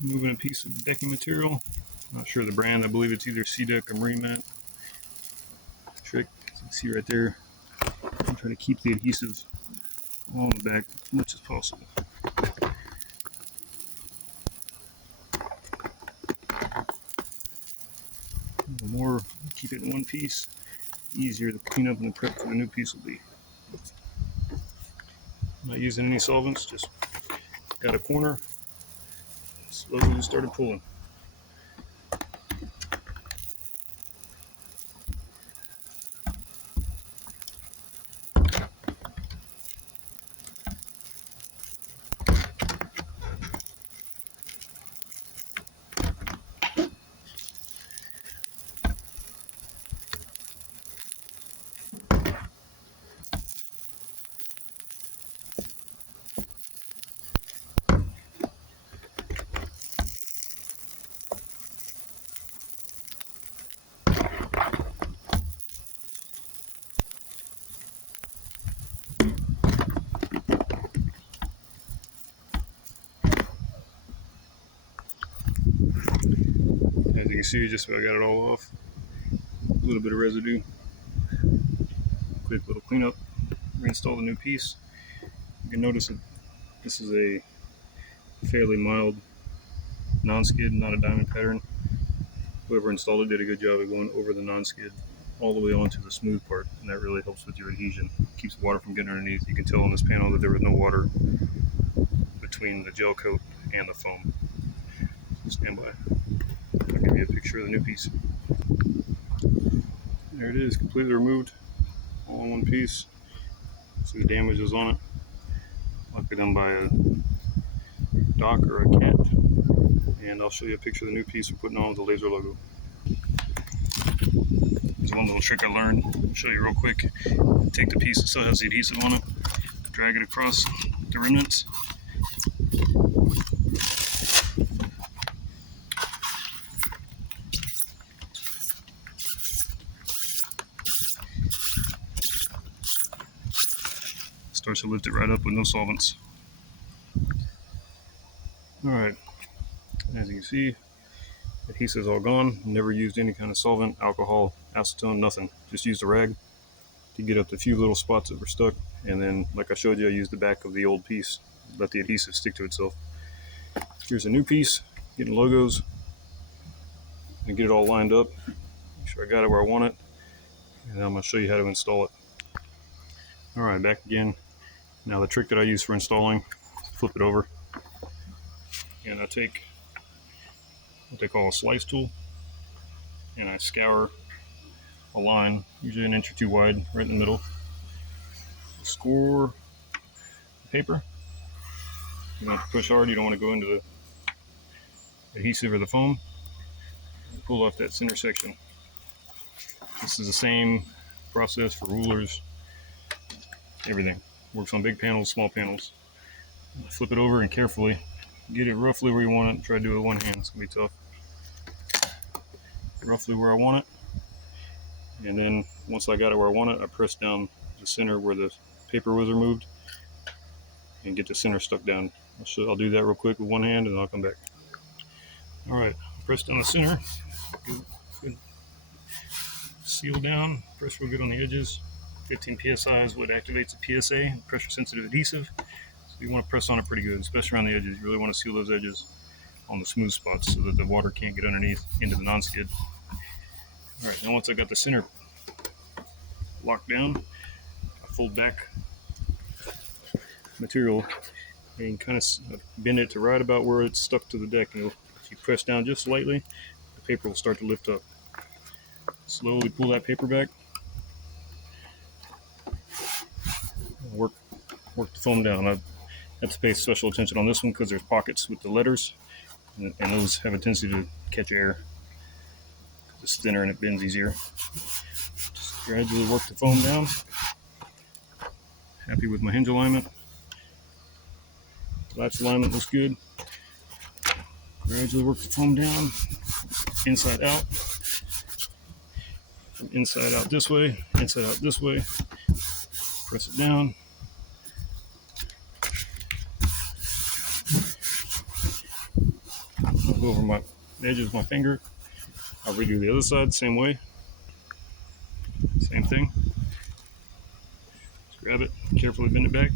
Moving a piece of decking material. Not sure the brand. I believe it's either SeaDek or Marine Mat. Trick, as you can see right there. I'm trying to keep the adhesive on the back as much as possible. The more you keep it in one piece, easier the cleanup and the prep for the new piece will be. I'm not using any solvents, just got a corner, slowly started pulling. As you can see, just about got it all off. A little bit of residue. Quick little cleanup. Reinstall the new piece. You can notice that this is a fairly mild non-skid, not a diamond pattern. Whoever installed it did a good job of going over the non-skid all the way onto the smooth part, and that really helps with your adhesion. Keeps water from getting underneath. You can tell on this panel that there was no water between the gel coat and the foam. So stand by. I'll give you a picture of the new piece. There it is, completely removed, all in one piece. See the damages on it. Likely done by a dock or a cat. And I'll show you a picture of the new piece we're putting on with the laser logo. There's one little trick I learned. I'll show you real quick. Take the piece that still has the adhesive on it, drag it across the remnants. Starts to lift it right up with no solvents. Alright, as you can see, adhesive's all gone. Never used any kind of solvent, alcohol, acetone, nothing. Just used a rag to get up the few little spots that were stuck, and then, like I showed you, I used the back of the old piece, let the adhesive stick to itself. Here's a new piece, getting logos, and get it all lined up. Make sure I got it where I want it, and I'm going to show you how to install it. Alright, back again. Now the trick that I use for installing, flip it over, and I take what they call a slice tool, and I scour a line, usually an inch or two wide, right in the middle. Score the paper. You don't have to push hard, you don't want to go into the adhesive or the foam. And pull off that center section. This is the same process for rulers, everything. Works on big panels, small panels. Flip it over and carefully get it roughly where you want it. Try to do it with one hand, it's going to be tough. Roughly where I want it. And then once I got it where I want it, I press down the center where the paper was removed and get the center stuck down. I'll do that real quick with one hand and I'll come back. Alright, press down the center. Good. Seal down, press real good on the edges. 15 psi is what activates the PSA, pressure sensitive adhesive. So you want to press on it pretty good, especially around the edges. You really want to seal those edges on the smooth spots so that the water can't get underneath into the non-skid. Alright, now once I got the center locked down, I fold back material and kind of bend it to right about where it's stuck to the deck. And if you press down just slightly, the paper will start to lift up. Slowly pull that paper back. Work the foam down. I have to pay special attention on this one because there's pockets with the letters, and those have a tendency to catch air. It's thinner and it bends easier. Just gradually work the foam down. Happy with my hinge alignment. Latch alignment looks good. Gradually work the foam down, inside out. From inside out this way, inside out this way. Press it down. go over my edges with my finger. I'll redo the other side, same way. Same thing. Just grab it, carefully bend it back.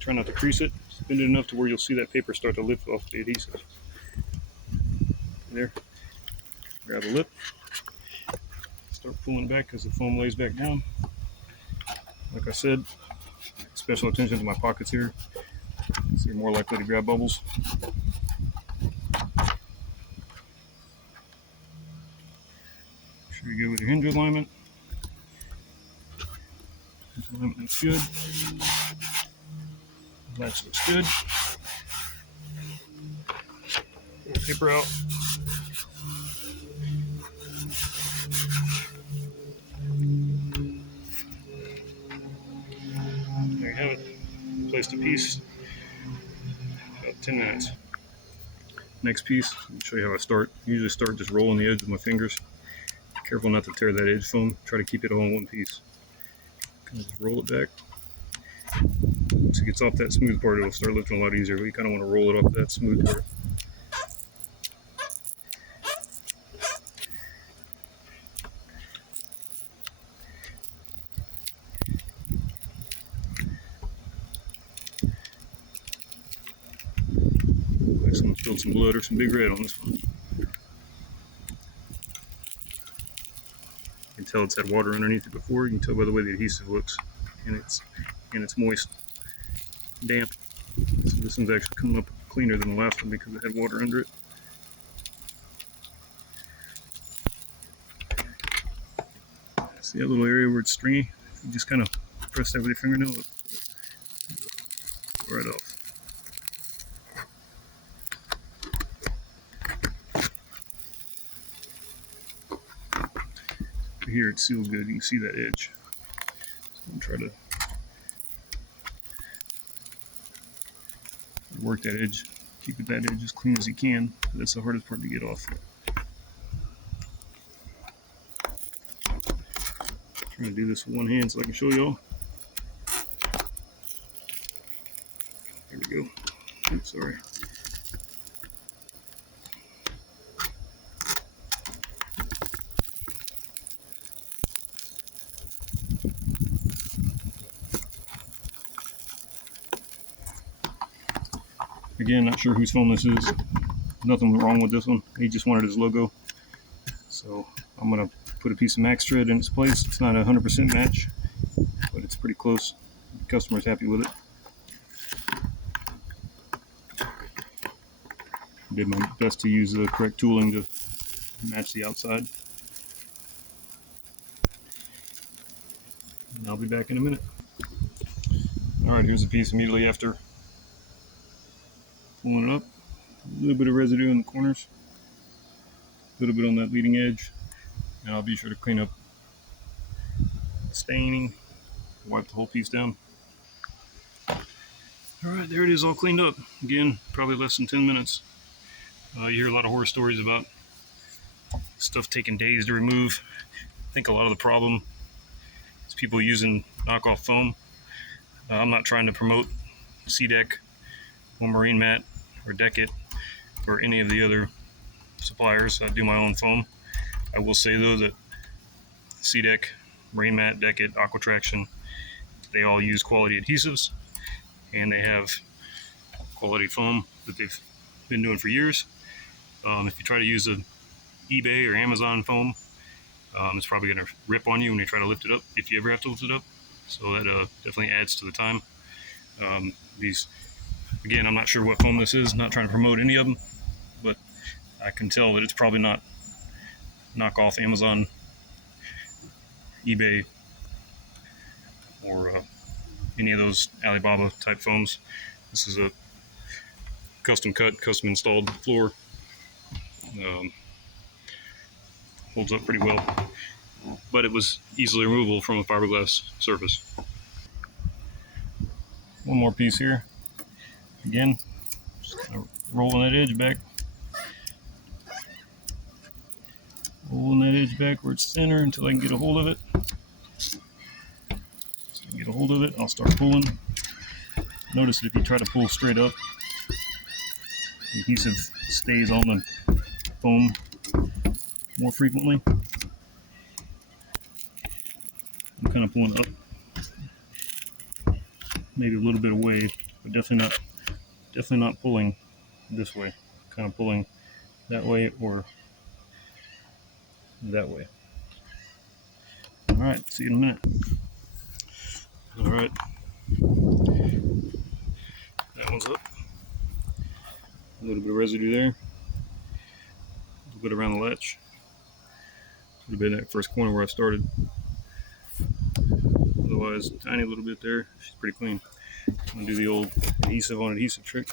Try not to crease it. Just bend it enough to where you'll see that paper start to lift off the adhesive. There. Grab a lip. Start pulling back as the foam lays back down. Like I said, special attention to my pockets here, so you're more likely to grab bubbles. Make sure you go with your hinge alignment. Hinge alignment looks good. Latch looks good. Pull the paper out. There you have it. Placed a piece. About 10 minutes. Next piece, I'll show you how I start. I usually start just rolling the edge with my fingers. Careful not to tear that edge foam. Try to keep it all in one piece. Kind of just roll it back. Once it gets off that smooth part, it'll start lifting a lot easier. But you kind of want to roll it off that smooth part. Like someone spilled some blood or some big red on this one. You can tell it's had water underneath it before. You can tell by the way the adhesive looks, and it's moist, damp. So this one's actually coming up cleaner than the last one because it had water under it. See that little area where it's stringy? You just kind of press that with your fingernail, it'll go right off. Here it's sealed good. You can see that edge. So I'm trying to work that edge, keep that edge as clean as you can. That's the hardest part to get off. Trying to do this with one hand so I can show y'all. There we go. Oops, sorry. Again, not sure whose phone this is. Nothing wrong with this one. He just wanted his logo. So I'm going to put a piece of Maxx Tread in its place. It's not a 100% match, but it's pretty close. The customer's happy with it. Did my best to use the correct tooling to match the outside. And I'll be back in a minute. Alright, here's the piece immediately after pulling it up. A little bit of residue in the corners, a little bit on that leading edge, and I'll be sure to clean up the staining, wipe the whole piece down. Alright, there it is, all cleaned up. Again, probably less than 10 minutes. You hear a lot of horror stories about stuff taking days to remove. I think a lot of the problem is people using knockoff foam. I'm not trying to promote SeaDek or Marine Mat or Deck-It or any of the other suppliers. I do my own foam. I will say though that SeaDek, Marine Mat, Deck-It, Aqua Traction, they all use quality adhesives and they have quality foam that they've been doing for years. If you try to use a eBay or Amazon foam, it's probably going to rip on you when you try to lift it up, if you ever have to lift it up. So that definitely adds to the time. Again, I'm not sure what foam this is, not trying to promote any of them, but I can tell that it's probably not knockoff Amazon, eBay, or any of those Alibaba type foams. This is a custom cut, custom installed floor. Holds up pretty well, but it was easily removable from a fiberglass surface. One more piece here. Again, just kind of rolling that edge back. Rolling that edge back where it's thinner until I can get a hold of it. So I can get a hold of it, I'll start pulling. Notice that if you try to pull straight up, the adhesive stays on the foam more frequently. I'm kind of pulling up, maybe a little bit away, but definitely not pulling this way. Kind of pulling that way or that way. All right, see you in a minute. All right, that one's up. A little bit of residue there. A little bit around the latch. A little bit in that first corner where I started. Otherwise, tiny little bit there. She's pretty clean. I'm gonna do the old adhesive on adhesive trick.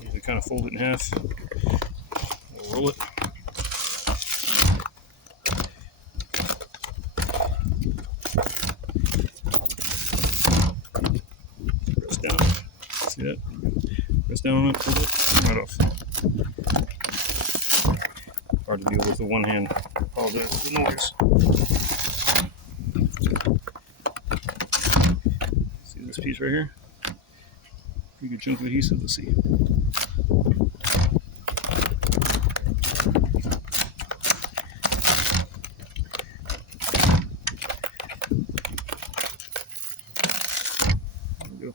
Usually kind of fold it in half. We'll roll it. Press down. See that? Press down on it, pull it right off. Hard to deal with the one hand. Apologize for the noise. See this piece right here? Pretty good chunk of adhesive. Let's see. There we go.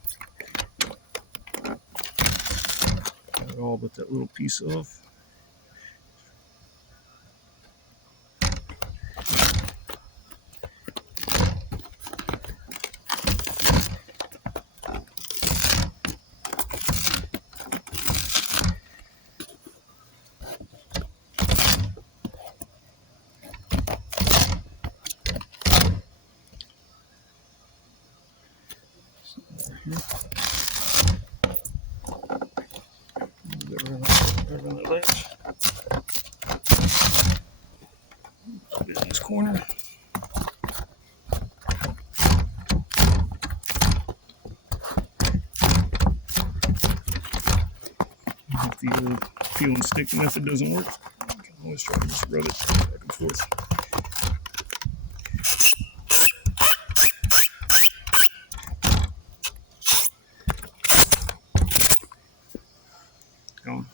Got it all but that little piece off. Around that latch. Put it in this corner. If the peel and stick method doesn't work, you can always try to just rub it back and forth. Go.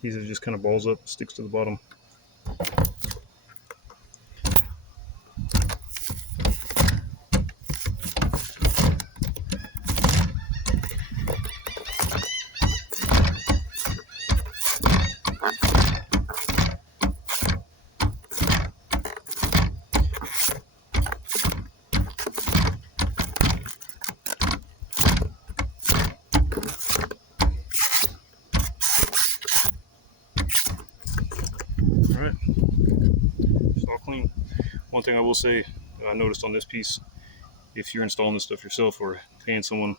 These are just kind of balls up, sticks to the bottom. Alright, it's all clean. One thing I will say, I noticed on this piece, if you're installing this stuff yourself or paying someone,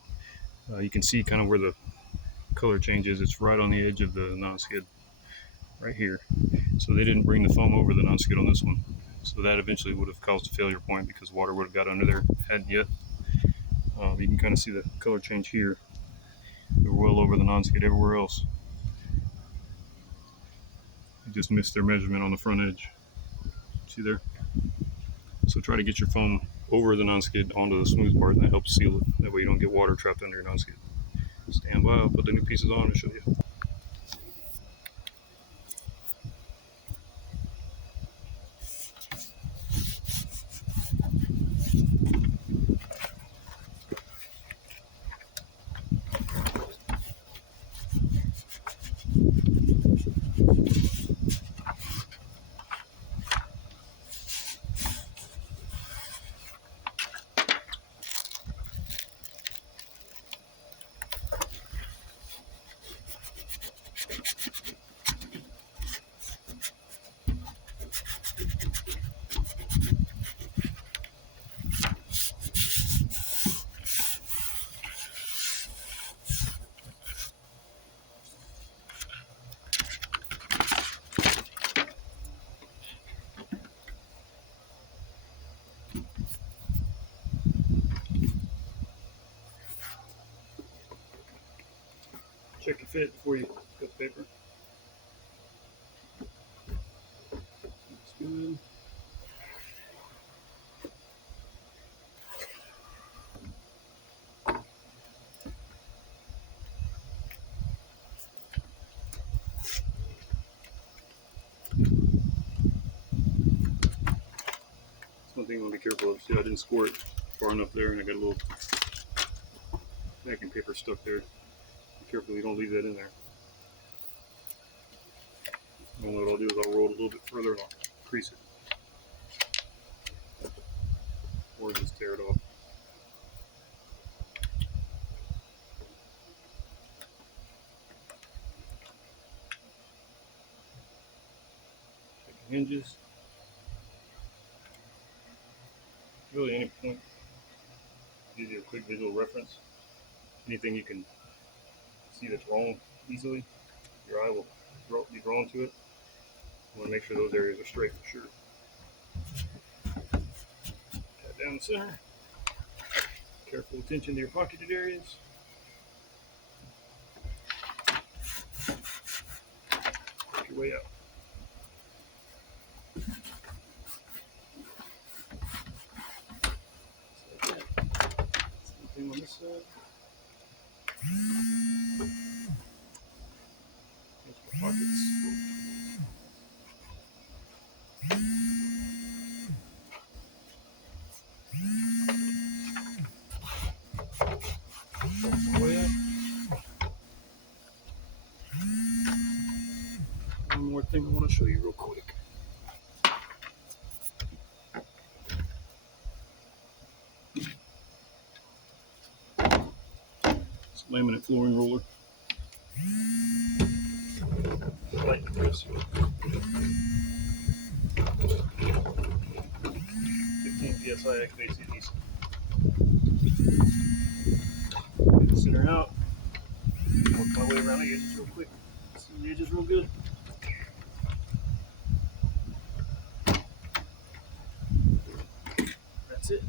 you can see kind of where the color change is. It's right on the edge of the non-skid, right here. So they didn't bring the foam over the non-skid on this one. So that eventually would have caused a failure point because water would have got under there. Hadn't yet. You can kind of see the color change here. They're well over the non-skid everywhere else. They just missed their measurement on the front edge. See there? So try to get your foam over the non-skid onto the smooth part, and that helps seal it. That way you don't get water trapped under your non-skid. Stand by, I'll put the new pieces on and show you. Check your fit before you cut the paper. good. One thing I'm gonna be careful of. See, I didn't score it far enough there, and I got a little packing paper stuck there. Be careful you don't leave that in there. And what I'll do is I'll roll it a little bit further and I'll crease it, or just tear it off. Check the hinges. Really, any point gives you a quick visual reference. Anything you can see that's wrong easily, your eye will be drawn to it. You want to make sure those areas are straight for sure. Tap down the center. Careful attention to your pocketed areas. Work your way out. Same thing on this side. Here's the pockets. One more thing I want to show you real quick. It's a laminate flooring roller. Light press. 15 psi activates these. Center out. Work my way around the edges real quick. See the edges real good. That's it.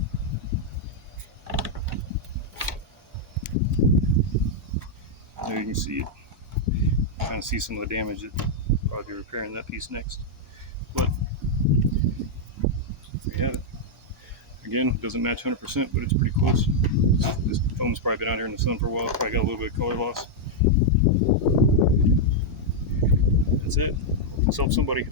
There you can see it. Kind of see some of the damage that probably repairing that piece next. But there you have it. Again, doesn't match 100%, but it's pretty close. This foam's probably been out here in the sun for a while. Probably got a little bit of color loss. That's it. Let's help somebody.